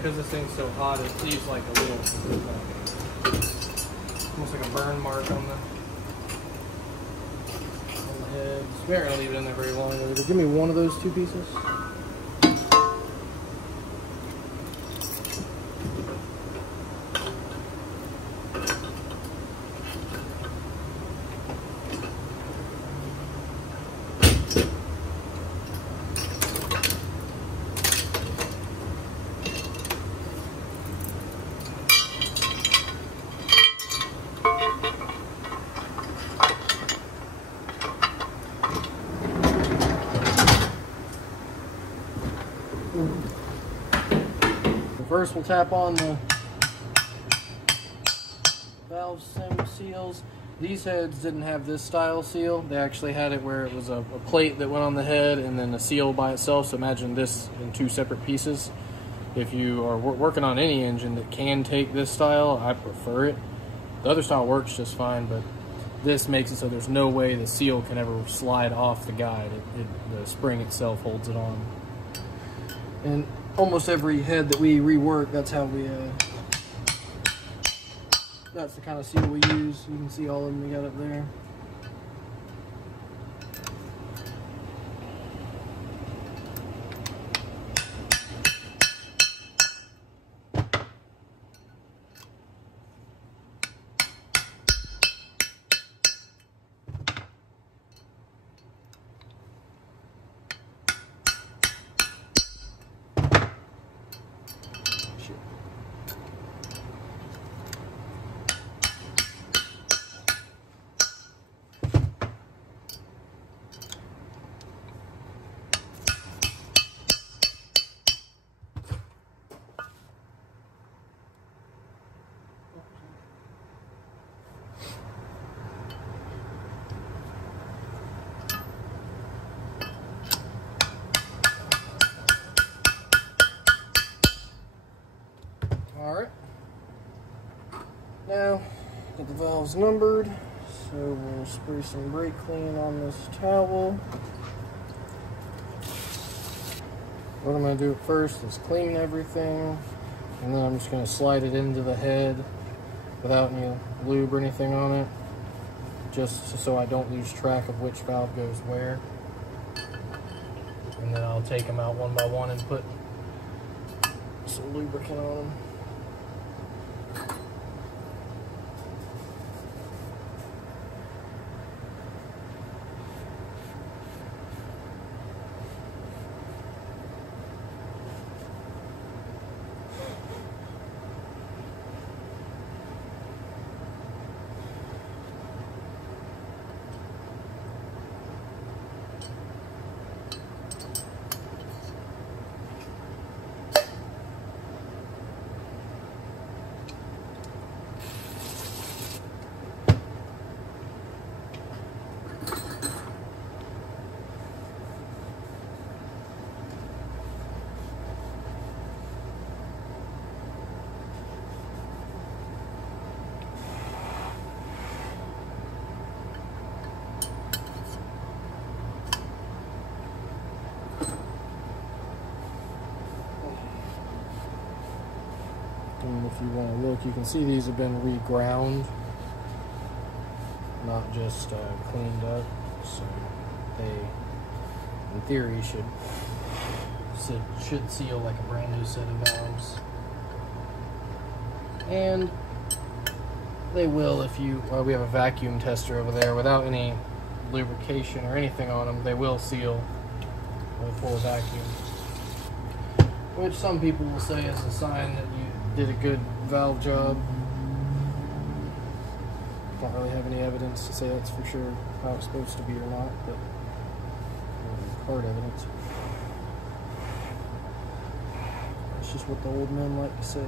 because this thing's so hot, it leaves like a little, almost like a burn mark on the head. So we aren't gonna leave it in there very long. Give me one of those two pieces. First, we'll tap on the valve stem seals. These heads didn't have this style seal. They actually had it where it was a plate that went on the head and then a seal by itself. So imagine this in two separate pieces. If you are working on any engine that can take this style, I prefer it. The other style works just fine, but this makes it so there's no way the seal can ever slide off the guide. The spring itself holds it on. And almost every head that we rework, that's how we, that's the kind of seal we use. You can see all of them we got up there. Alright, now get the valves numbered, so we'll spray some brake clean on this towel. What I'm going to do first is clean everything, and then I'm just going to slide it into the head without any lube or anything on it, just so I don't lose track of which valve goes where. And then I'll take them out one by one and put some lubricant on them. And if you want to look, you can see these have been reground, not just cleaned up. So they, in theory, should seal like a brand new set of valves. And they will if you, we have a vacuum tester over there without any lubrication or anything on them, they will seal with full vacuum. Which some people will say is a sign that you did a good valve job. Don't really have any evidence to say that's for sure how it's supposed to be or not, but hard evidence. That's just what the old men like to say.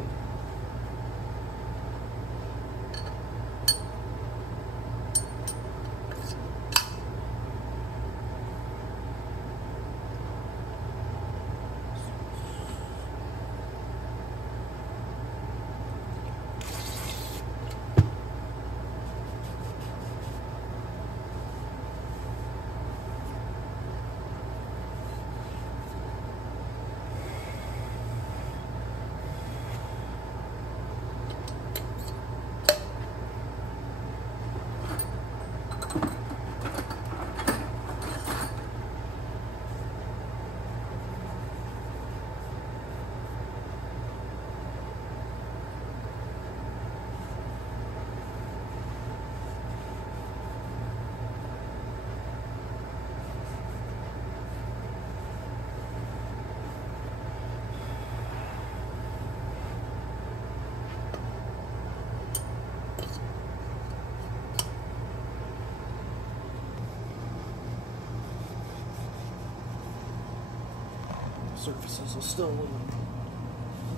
surfaces are still a little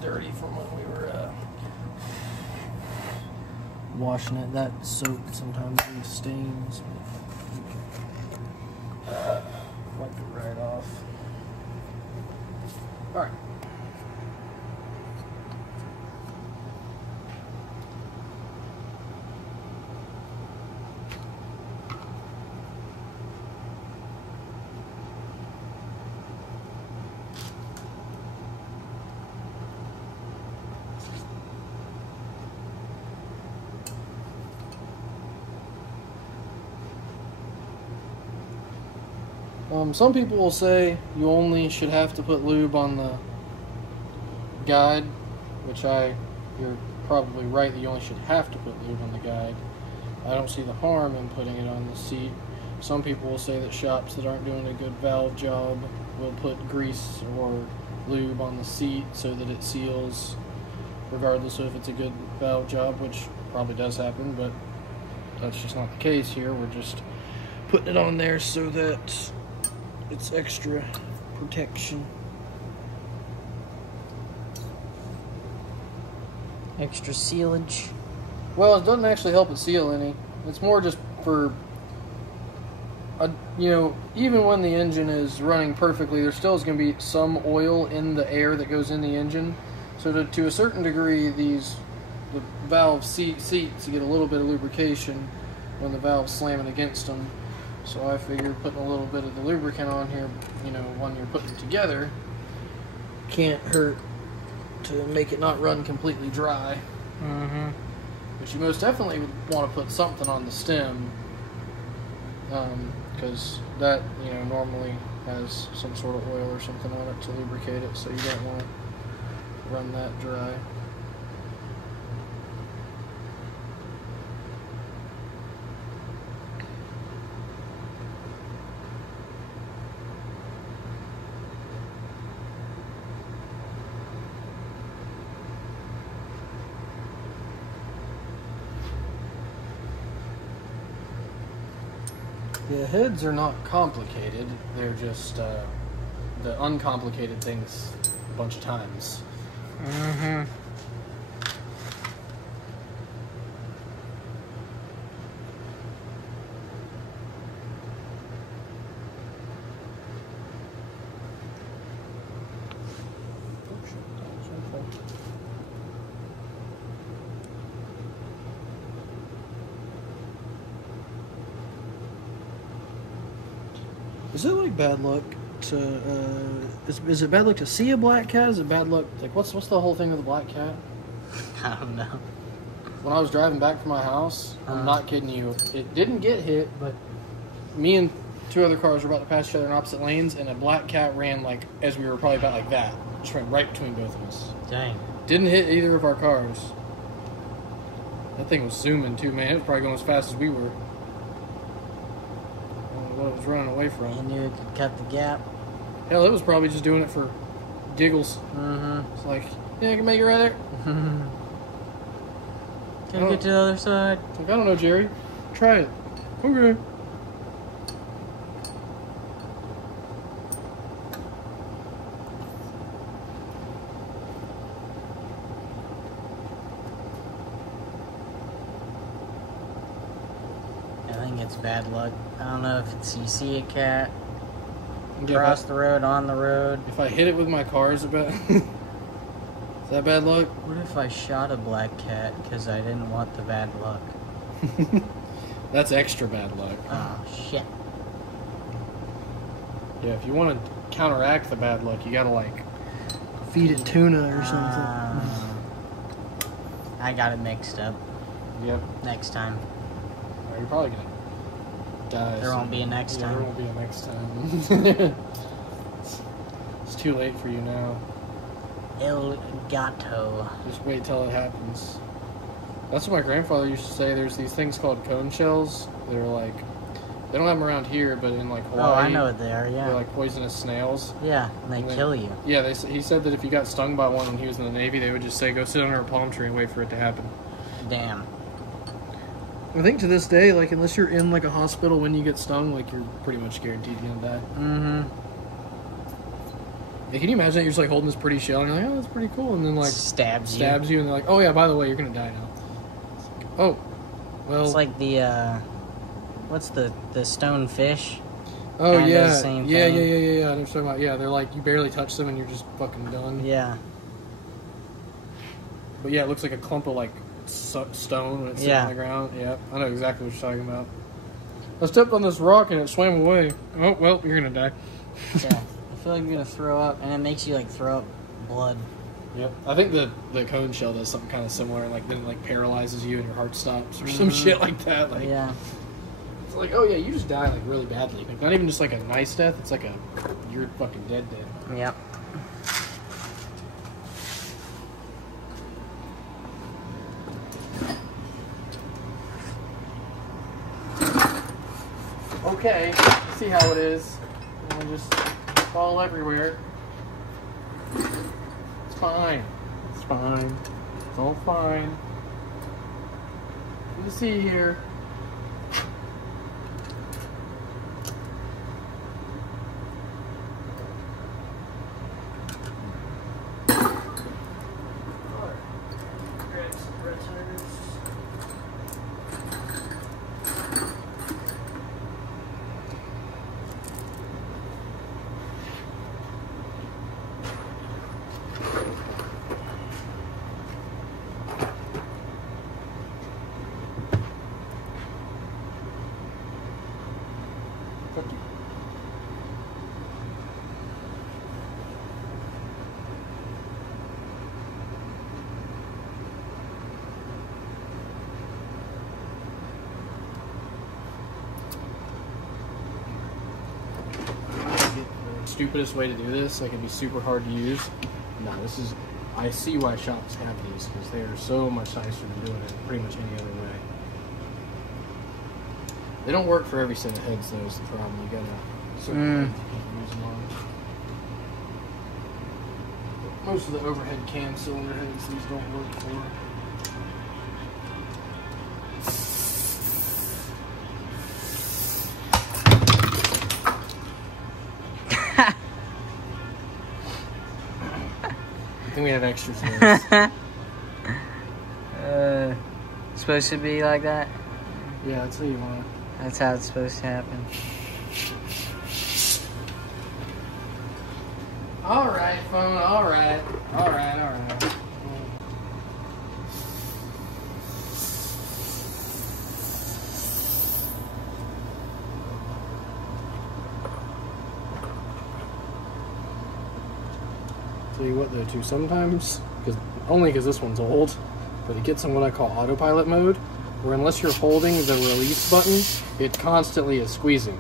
dirty from when we were washing it. That soap sometimes leaves stains. Wipe it right off. Alright. Some people will say you only should have to put lube on the guide, which you're probably right that you only should have to put lube on the guide. I don't see the harm in putting it on the seat. Some people will say that shops that aren't doing a good valve job will put grease or lube on the seat so that it seals, regardless of if it's a good valve job, which probably does happen, but that's just not the case here. We're just putting it on there so that it's extra protection. Extra sealage. Well, it doesn't actually help it seal any. It's more just for, even when the engine is running perfectly, there still is going to be some oil in the air that goes in the engine. So to a certain degree, the valve seats get a little bit of lubrication when the valve's slamming against them. So I figured putting a little bit of the lubricant on here, when you're putting it together, can't hurt to make it not run completely dry. Mm-hmm. But you most definitely would want to put something on the stem, because that, normally has some sort of oil or something on it to lubricate it, so you don't want to run that dry. The heads are not complicated, they're just the uncomplicated things a bunch of times. Mm-hmm. Is it like bad luck to is it bad luck to see a black cat? Is it bad luck, like what's the whole thing with the black cat? I don't know. When I was driving back from my house, I'm not kidding you, it didn't get hit, but me and two other cars were about to pass each other in opposite lanes, and a black cat ran like as we were probably about like that, just ran right between both of us. Dang. Didn't hit either of our cars. That thing was zooming too, man. It was probably going as fast as we were. What it was running away from. You knew it could cut the gap. Hell, it was probably just doing it for giggles. Mm-hmm. It's like, yeah, I can make it right there. Can I get to the other side? Like, I don't know, Jerry. Try it. Okay. I think it's bad luck. I don't know if it's you see a cat Yeah, cross the road, on the road. if I hit it with my car, is it bad? Is that bad luck? What if I shot a black cat because I didn't want the bad luck? That's extra bad luck. Oh, shit. Yeah, if you want to counteract the bad luck, you gotta, like, feed it tuna or something. I got it mixed up. Yep. Next time. You're probably gonna die. There won't be a next time. There won't be a next time. It's too late for you now. El gato. Just wait till it happens. That's what my grandfather used to say. There's these things called cone shells. They're like, they don't have them around here, but in like Hawaii. Oh, I know what they are, yeah. They're like poisonous snails. Yeah, and they kill you. Yeah, he said that if you got stung by one when he was in the Navy, they would just say, go sit under a palm tree and wait for it to happen. Damn. I think to this day, like, unless you're in like a hospital when you get stung, like, you're pretty much guaranteed you're gonna die. Mm-hmm. Yeah, can you imagine that you're just like holding this pretty shell and you're like, oh, that's pretty cool, and then like stabs you, and they're like, oh yeah, by the way, you're gonna die now. Oh, well. It's like the what's the stone fish? Oh Kinda yeah, the same yeah, thing. yeah. I know what you're talking about. Yeah, they're like you barely touch them and you're just fucking done. Yeah. But yeah, it looks like a clump of like stone when it's sitting on the ground. Yeah, I know exactly what you're talking about. I stepped on this rock and it swam away. Oh well, you're gonna die. Yeah. I feel like you're gonna throw up, and it makes you like throw up blood. Yep. I think the cone shell does something kind of similar, and like then it, like paralyzes you and your heart stops or some shit like that. Like Yeah. it's like, oh yeah, you just die like really badly. Like not even just like a nice death. It's like you're fucking dead. Yep. Okay, see how it is. And just fall everywhere. It's fine. It's fine. It's all fine. You see here. Stupidest way to do this, like it'd be super hard to use. No, this is, I see why shops have these, because they are so much nicer than doing it pretty much any other way. They don't work for every set of heads though, is the problem. You gotta certain heads you can't use them on. Most of the overhead cam cylinder heads these don't work for. I think we have extras for this. Supposed to be like that? Yeah, that's what you want. That's how it's supposed to happen. Alright, phone, alright. Alright. Tell you what though too, sometimes, only because this one's old, but it gets in what I call autopilot mode, where unless you're holding the release button, it constantly is squeezing.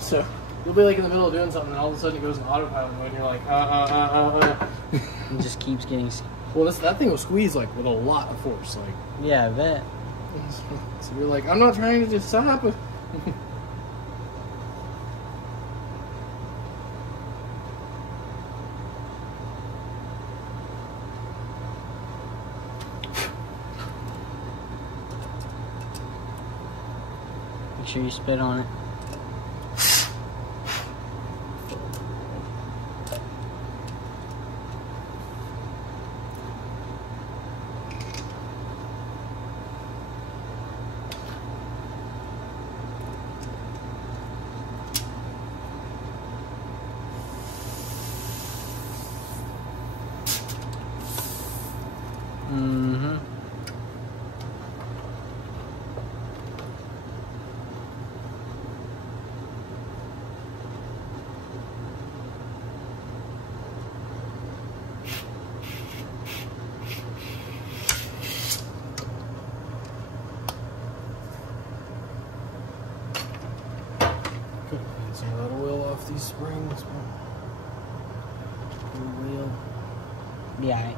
So you'll be like in the middle of doing something and all of a sudden it goes in autopilot mode and you're like, It just keeps getting... Well, that thing will squeeze like with a lot of force, like. Yeah, I bet. So you're like, I'm not trying to just stop it. Make sure you spit on it. Some of that oil off these springs. Wheel. Yeah.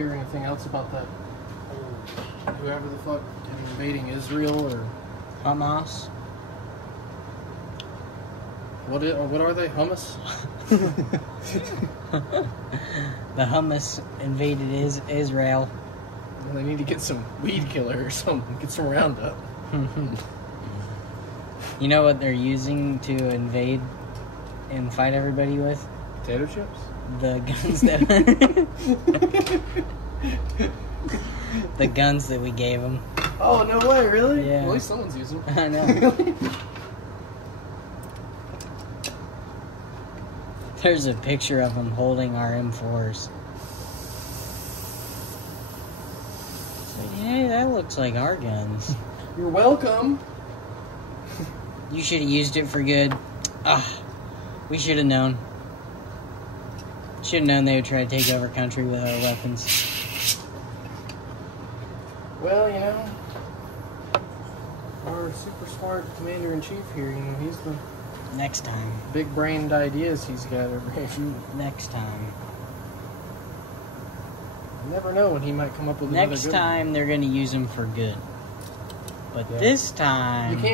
hear anything else about that? Whoever the fuck invading Israel or Hamas. what are they? Hummus? The hummus invaded Israel. Well, they need to get some weed killer or something. Get some Roundup. You know what they're using to invade and fight everybody with? Potato chips? The guns that the guns that we gave them. Oh, no way, really? Yeah. Well, at least someone's using them. I know. There's a picture of them holding our M4s. It's like, hey, that looks like our guns. You're welcome. You should have used it for good. We should have known. Should have known they would try to take over country with our weapons. Well, you know, our super smart commander-in-chief here, you know, he's the Next time. big-brained ideas he's got over here. Next time. You never know when he might come up with another Next good time they're going to use them for good. But this time...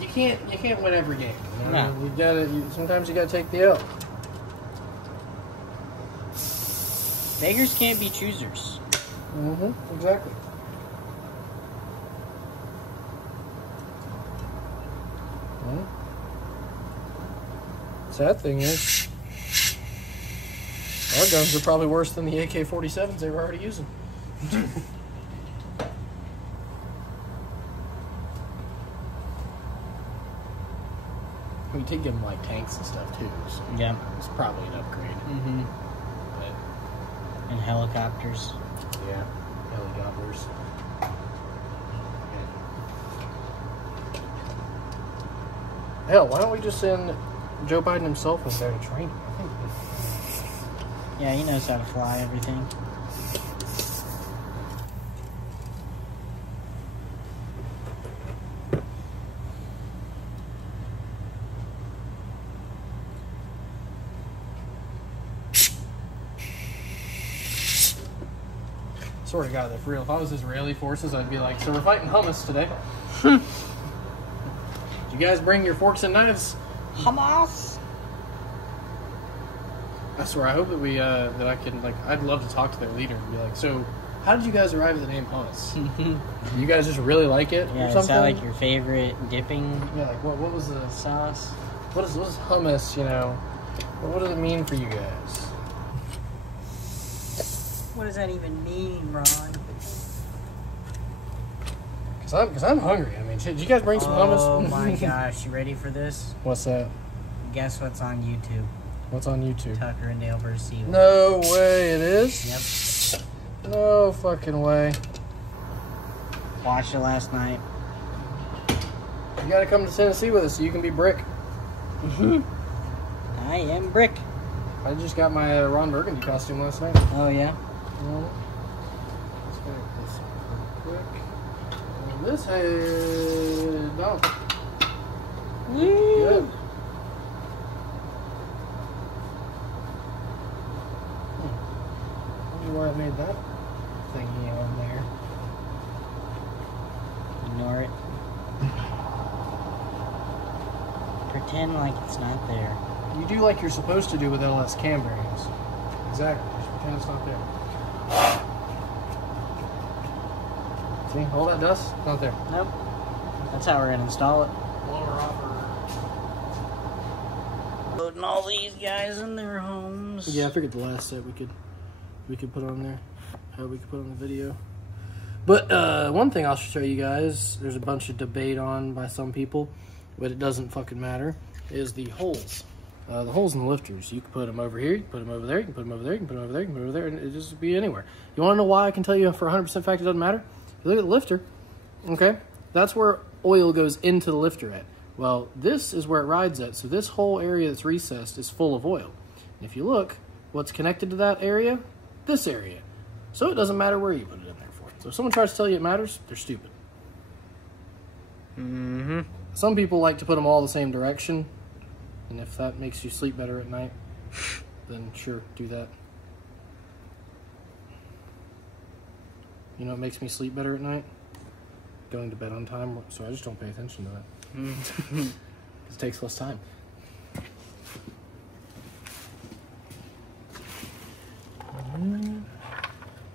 You can't win every game. You know? No. Sometimes you gotta take the L. Beggars can't be choosers. Mm-hmm. Exactly. Well, sad thing is, our guns are probably worse than the AK-47s they were already using. We did give them like tanks and stuff too, so Yeah. it's probably an upgrade. Mm-hmm. But And helicopters. yeah, helicopters. Hell, why don't we just send Joe Biden himself in there to train? I think Yeah, he knows how to fly everything. swear to God, if I was Israeli forces, I'd be like, so we're fighting hummus today. Did you guys bring your forks and knives? Hamas! I swear, I hope that that I can, I'd love to talk to their leader and be like, so, how did you guys arrive at the name hummus? You guys just really like it Yeah, or is something? that like your favorite dipping Yeah, like, what was the, sauce? what is hummus, you know? What does it mean for you guys? What does that even mean, Ron? Because I'm hungry. I mean, did you guys bring some hummus? Oh my gosh, you ready for this? What's that? Guess what's on YouTube? What's on YouTube? Tucker and Dale vs. Seal. No way it is? Yep. No fucking way. Watched it last night. You gotta come to Tennessee with us so you can be Brick. I am Brick. I just got my Ron Burgundy costume last night. Oh yeah? Let's make this real quick. And this head... No. Good. I wonder why I made that thingy on there. Ignore it. Pretend like it's not there. You do like you're supposed to do with LS cam bearings. Exactly. Just pretend it's not there. See? All that dust? Not there. Nope. That's how we're gonna install it. Lower off. Loading all these guys in their homes. Yeah, I figured the last set we could put on there. We could put on the video. But one thing I'll show you guys, there's a bunch of debate on by some people, but it doesn't fucking matter, is the holes. The holes in the lifters. You can put them over here, you can put them over there, you can put them over there, you can put them over there, you can put them over there, and it just be anywhere. You want to know why I can tell you for 100% fact it doesn't matter? If you look at the lifter, okay, that's where oil goes into the lifter at. Well, this is where it rides at, so this whole area that's recessed is full of oil. And if you look, what's connected to that area? This area. So it doesn't matter where you put it in there for. So if someone tries to tell you it matters, they're stupid. Mm-hmm. Some people like to put them all the same direction, and if that makes you sleep better at night, then sure, do that. You know what makes me sleep better at night? Going to bed on time, so I just don't pay attention to it. It takes less time.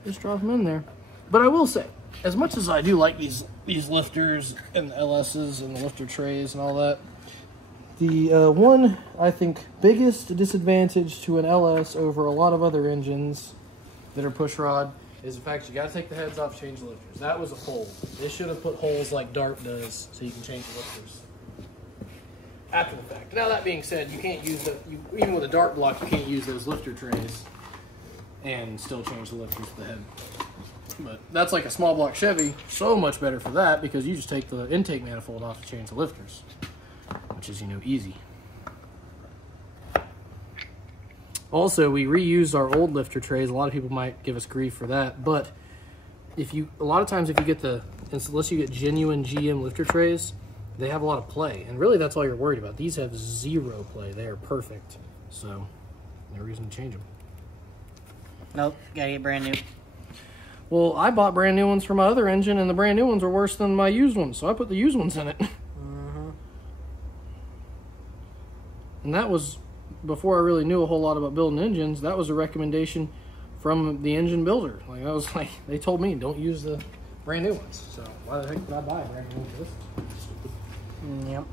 Just drop them in there. But I will say, as much as I do like these lifters and the LSs and the lifter trays and all that, the one, I think, biggest disadvantage to an LS over a lot of other engines that are push rod is the fact you got to take the heads off, change the lifters. That was a hole. They should have put holes like Dart does so you can change the lifters after the fact. Now, that being said, you can't use even with a Dart block, you can't use those lifter trays and still change the lifters to the head. But that's like a small block Chevy, so much better for that because you just take the intake manifold off to change the lifters, which is, you know, easy. Also, we reused our old lifter trays. A lot of people might give us grief for that, but a lot of times if you get unless you get genuine GM lifter trays, they have a lot of play, and really that's all you're worried about. These have zero play. They are perfect, so no reason to change them. Nope, gotta get brand new. Well, I bought brand new ones for my other engine, and the brand new ones were worse than my used ones, so I put the used ones in it. And that was before I really knew a whole lot about building engines. That was a recommendation from the engine builder. Like, I was like, they told me don't use the brand new ones. So why the heck did I buy a brand new one for this? Stupid. Yep.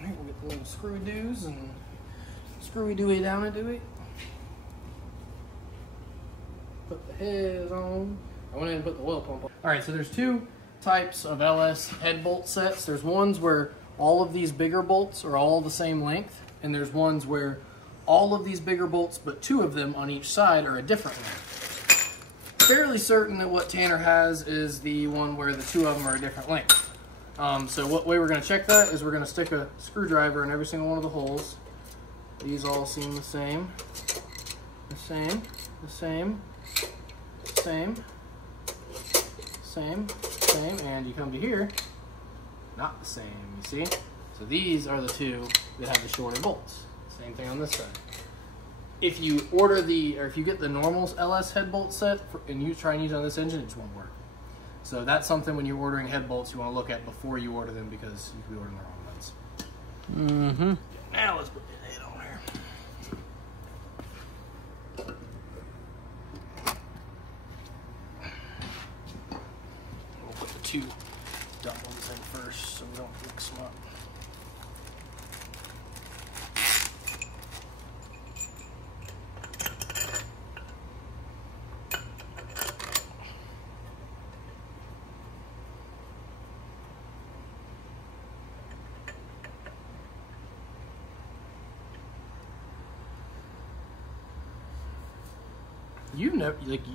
We'll get the little screw doos and screwy dooey down and do it. Put the heads on. I went in and put the oil pump on. Alright, so there's two types of LS head bolt sets. There's ones where all of these bigger bolts are all the same length, and there's ones where all of these bigger bolts, but two of them on each side, are a different length. Fairly certain that what Tanner has is the one where the two of them are a different length. So what way we're going to check that is we're going to stick a screwdriver in every single one of the holes. These all seem the same. The same. The same. Same. Same, and you come to here, not the same, you see? So these are the two that have the shorter bolts. Same thing on this side. If you order if you get the normal LS head bolt set and you try and use it on this engine, it just won't work. So that's something when you're ordering head bolts you want to look at before you order them because you could be ordering the wrong ones. Now let's put the head on here. Two dumb ones in first so we don't mix them up.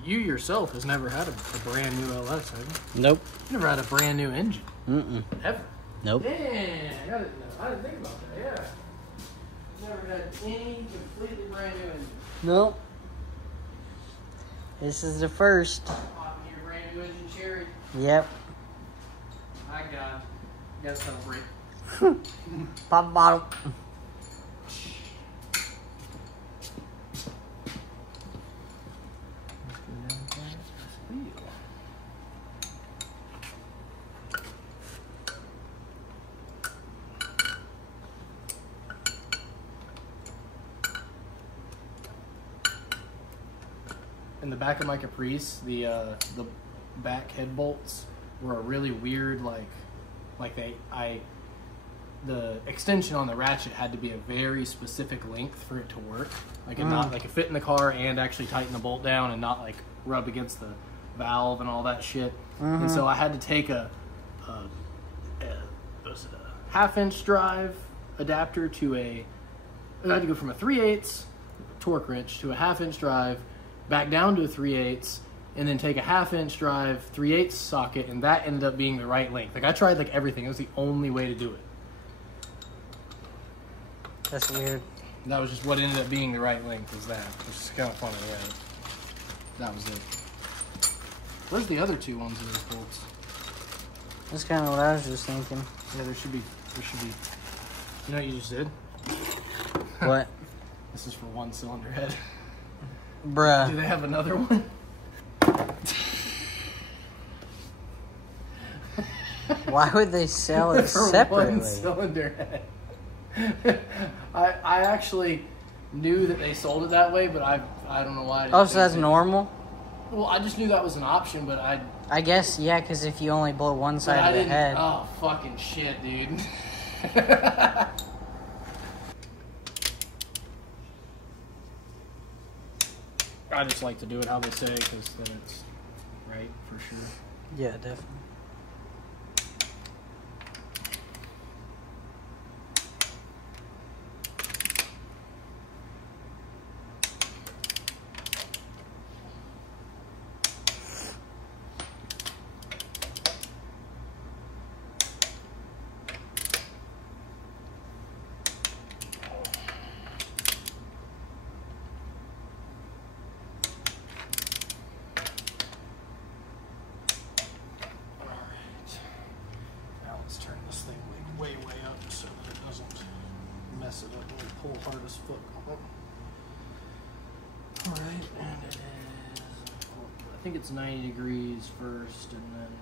You yourself has never had a brand new LS, have you? Nope. You never had a brand new engine. Ever. Nope. Dang, I didn't think about that, yeah. Never had any completely brand new engine. Nope. This is the first. Popping your brand new engine cherry. Yep. My God. You gotta celebrate. Pop a bottle. In the back of my Caprice, the back head bolts were a really weird, the extension on the ratchet had to be a very specific length for it to work. Like it fit in the car and actually tighten the bolt down and not like rub against the valve and all that shit. And so I had to take a 1/2-inch drive adapter to I had to go from a 3/8 torque wrench to a 1/2-inch drive, back down to a 3/8, and then take a 1/2-inch drive 3/8 socket, and that ended up being the right length. Like I tried like everything. It was the only way to do it. That's weird. That was just what ended up being the right length, is that. Which is kind of funny, yeah. That was it. Where's the other two ones of those bolts? That's kind of what I was just thinking. Yeah, there should be, you know what you just did? What? This is for one cylinder head. Do Bruh. they have another one? Why would they sell it For separately? one cylinder head. I actually knew that they sold it that way, but I don't know why. I didn't Oh, so that's think normal? Well, I just knew that was an option, but I guess, yeah, because if you only blow one side of the didn't. head. Oh, fucking shit, dude. I just like to do it how they say, because then it's right for sure. Yeah, definitely. Now let's turn this thing way up so that it doesn't mess it up when we pull hard as fuck on it. Alright, and it is, I think it's 90 degrees first and then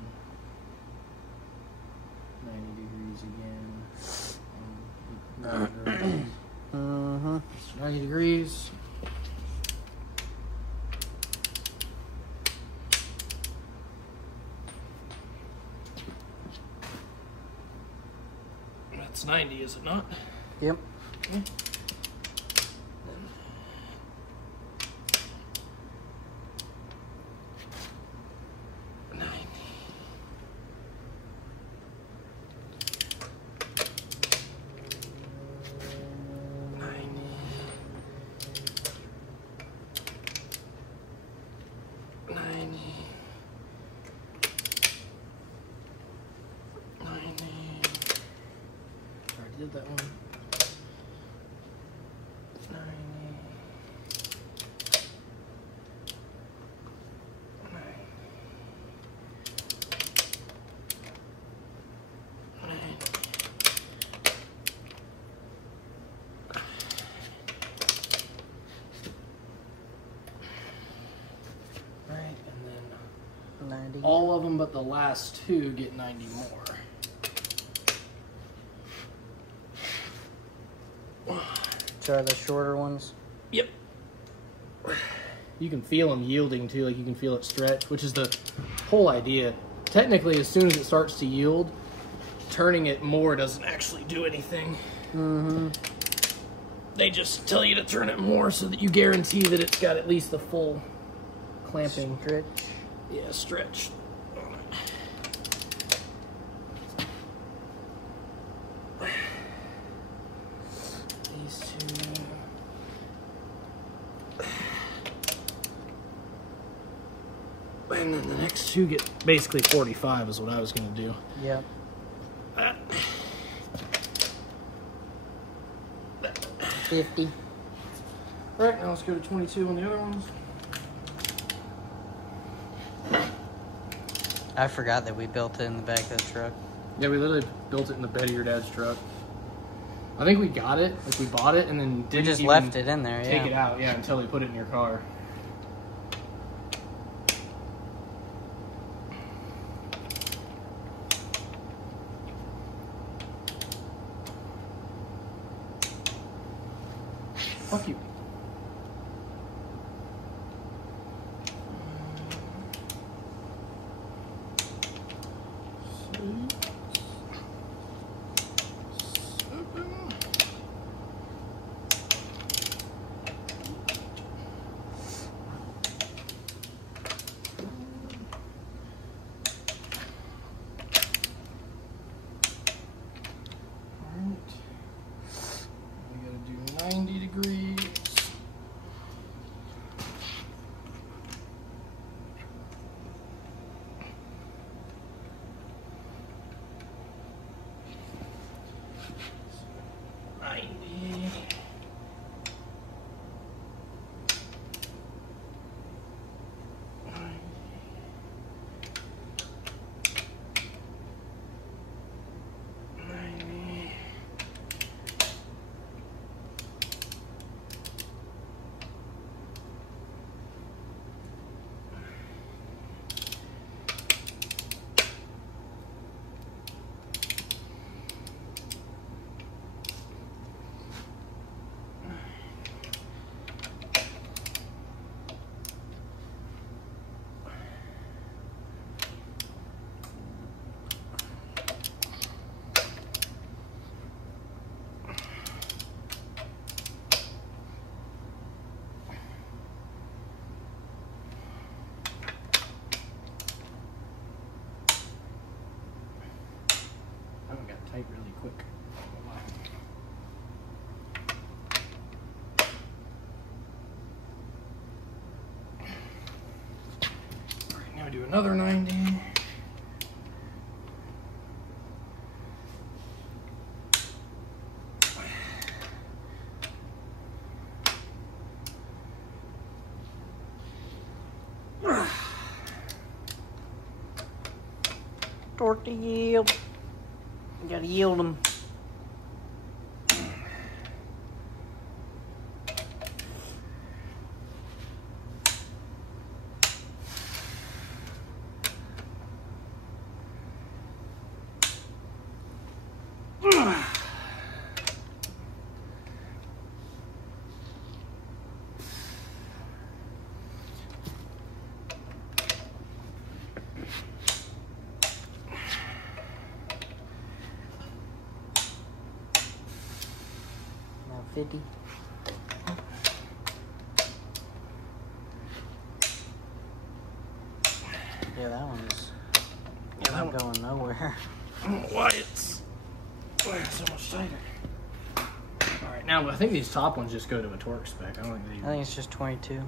90 degrees again. Mm-hmm. It's 90 degrees. That's 90, is it not? Yep. Okay. Did that one. 90. Right, and then 90. all of them but the last two get 90 more. Try the shorter ones. Yep. You can feel them yielding too, like you can feel it stretch, which is the whole idea. Technically, as soon as it starts to yield, turning it more doesn't actually do anything. Mm-hmm. They just tell you to turn it more so that you guarantee that it's got at least the full clamping. Stretch. Yeah, stretch. These two. And then the next two get basically 45 is what I was going to do. Yep. 50. All right, now let's go to 22 on the other ones. I forgot that we built it in the back of the truck. Yeah, we literally built it in the bed of your dad's truck. I think we got it, like we bought it, and then We didn't just even left it in there, take yeah. it out, yeah, until we put it in your car. Fuck you. We gotta do 90 degrees. quick. All right, now do another 90. Torque to yield. You gotta yield them. Now 50. Yeah, that one's not going nowhere. I don't know why it's so much tighter. All right, now I think these top ones just go to a torque spec. I don't think they. I think it's just 22.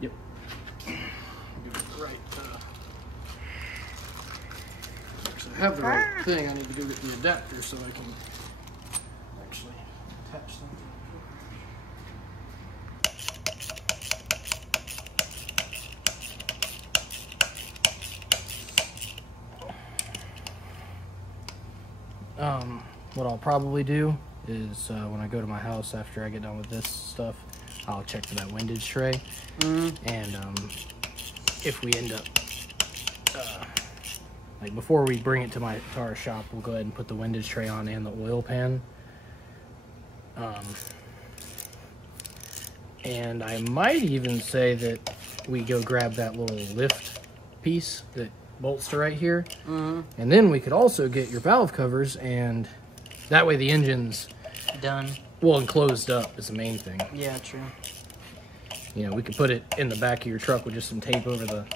Yep. Do it right. Actually, I have the right thing. I need to go get the adapter so I can actually attach something. What I'll probably do is when I go to my house after I get done with this stuff, I'll check for that windage tray. And if we end up, like before we bring it to our shop, we'll go ahead and put the windage tray on and the oil pan. And I might even say that we go grab that little lift piece that bolts to right here. And then we could also get your valve covers, and that way the engine's Done. well and closed up is the main thing. Yeah, true. You know, we could put it in the back of your truck with just some tape over the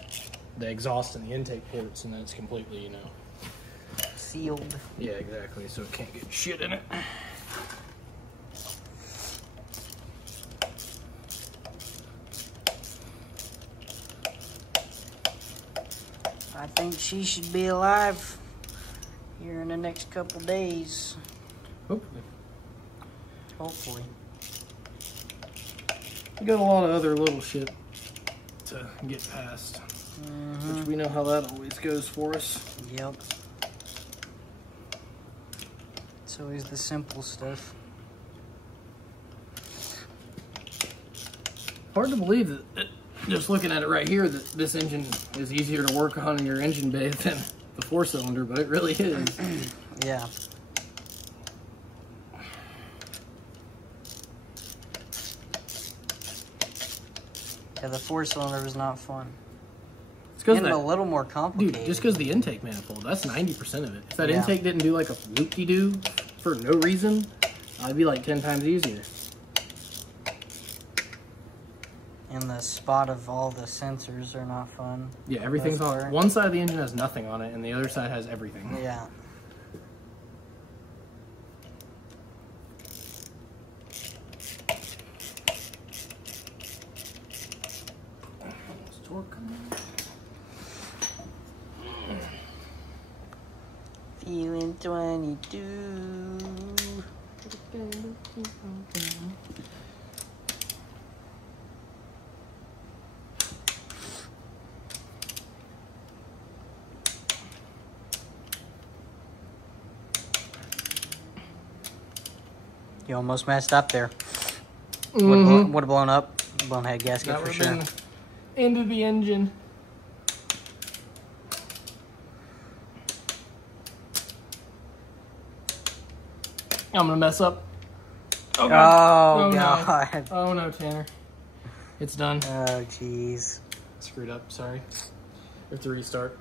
exhaust and the intake ports, and then it's completely, you know. Sealed. Yeah, exactly, so it can't get shit in it. I think she should be alive here in the next couple days. Hopefully. Hopefully. We got a lot of other little shit to get past, which we know how that always goes for us. Yep. It's always the simple stuff. Hard to believe that, just looking at it right here, that this engine is easier to work on in your engine bay than the 4-cylinder, but it really is. Yeah. Yeah, the 4-cylinder was not fun. It's because Getting a little more complicated. dude, just because the intake manifold, that's 90% of it. If that Yeah. intake didn't do like a loop-de-doo for no reason, I'd be like 10 times easier. And the spot of all the sensors are not fun. Yeah, everything's Most on. part. One side of the engine has nothing on it, and the other side has everything. Yeah. Torque. Feeling 22. You almost messed up there. Would have blown up. Blown head gasket That for would sure. have been end of the engine. I'm gonna mess up. Oh, God. God. No. Oh no, Tanner. It's done. Oh, jeez. Screwed up, sorry. We have to restart.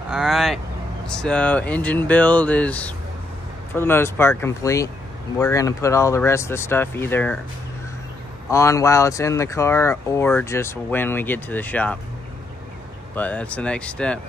Alright, so engine build is for the most part complete. We're going to put all the rest of the stuff either on while it's in the car or just when we get to the shop. But that's the next step.